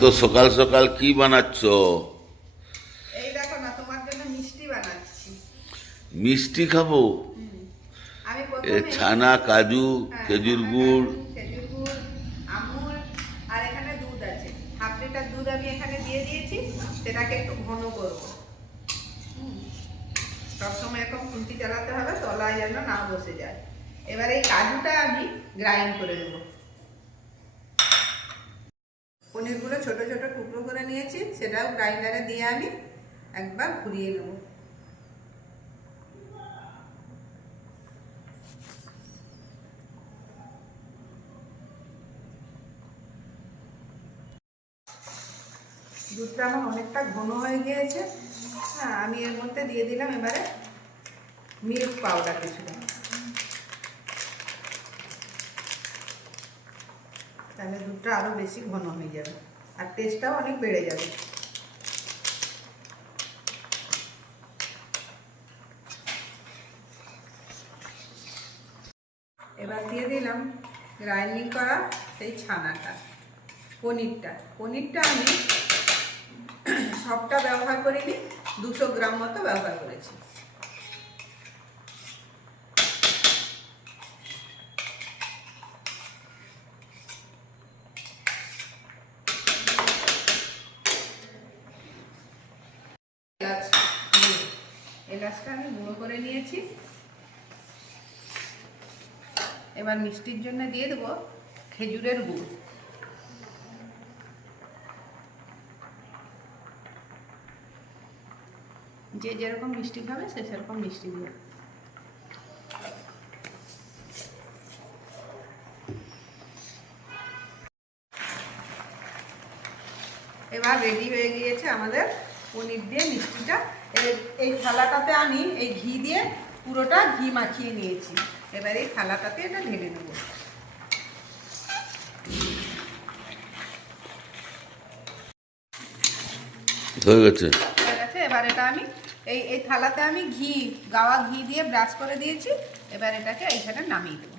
তো সকাল সকাল কি বানাচ্ছ? এই দেখো না, তোমার জন্য মিষ্টি বানাচ্ছি। মিষ্টি খাবো? আমি ছানা, কাজু, খেজুর গুড়। খেজুর গুড়, আমুল, আর এখানে দুধ আছে। হাফ লিটার দুধ আমি এখানে দিয়ে দিয়েছি। সেটাকে একটু ঘন করব। সবসময় এরকম খুন্তি চালাতে হবে, তলায় যেন না বসে যায়। এবার এই কাজুটা আমি গ্রাইন্ড করে নেব। পনিরগুলো ছোট ছোট টুকরো করে নিয়েছি, সেটাও গ্রাইন্ডারে দিয়ে আমি একবার ঘুরিয়ে নেব। দুধটা আমার অনেকটা ঘন হয়ে গিয়েছে। হ্যাঁ, আমি এর মধ্যে দিয়ে দিলাম এবারে মিল্ক পাউডার কিছুটা। তাহলে দুধটা আরো বেশি ঘন হয়ে যাবে আর টেস্টটাও অনেক বেড়ে যাবে। এবার দিয়ে দিলাম গ্রাইন্ডিং করা সেই ছানাটা, পনিরটা আমি সবটা ব্যবহার করিনি, 200 গ্রাম মতো ব্যবহার করেছি। এলাচটা আমি গুঁড়ো করে নিয়েছি। এবার মিষ্টির জন্য দিয়ে দেবো খেজুরের গুড়। যে যেরকম মিষ্টি খাবে সে সেরকম মিষ্টি দেবে। এবার রেডি হয়ে গিয়েছে আমাদের পনির দিয়ে মিষ্টিটা। এই থালাটাতে আমি এই ঘি দিয়ে পুরোটা ঘি মাখিয়ে নিয়েছি। এবার এই থালাটাতে এটা ঢেলে নেব। হয়ে গেছে। এবার এটা আমি এই থালাতে আমি গাওয়া ঘি দিয়ে ব্রাশ করে দিয়েছি। এবার এটাকে এইখানে নামিয়ে দেবো।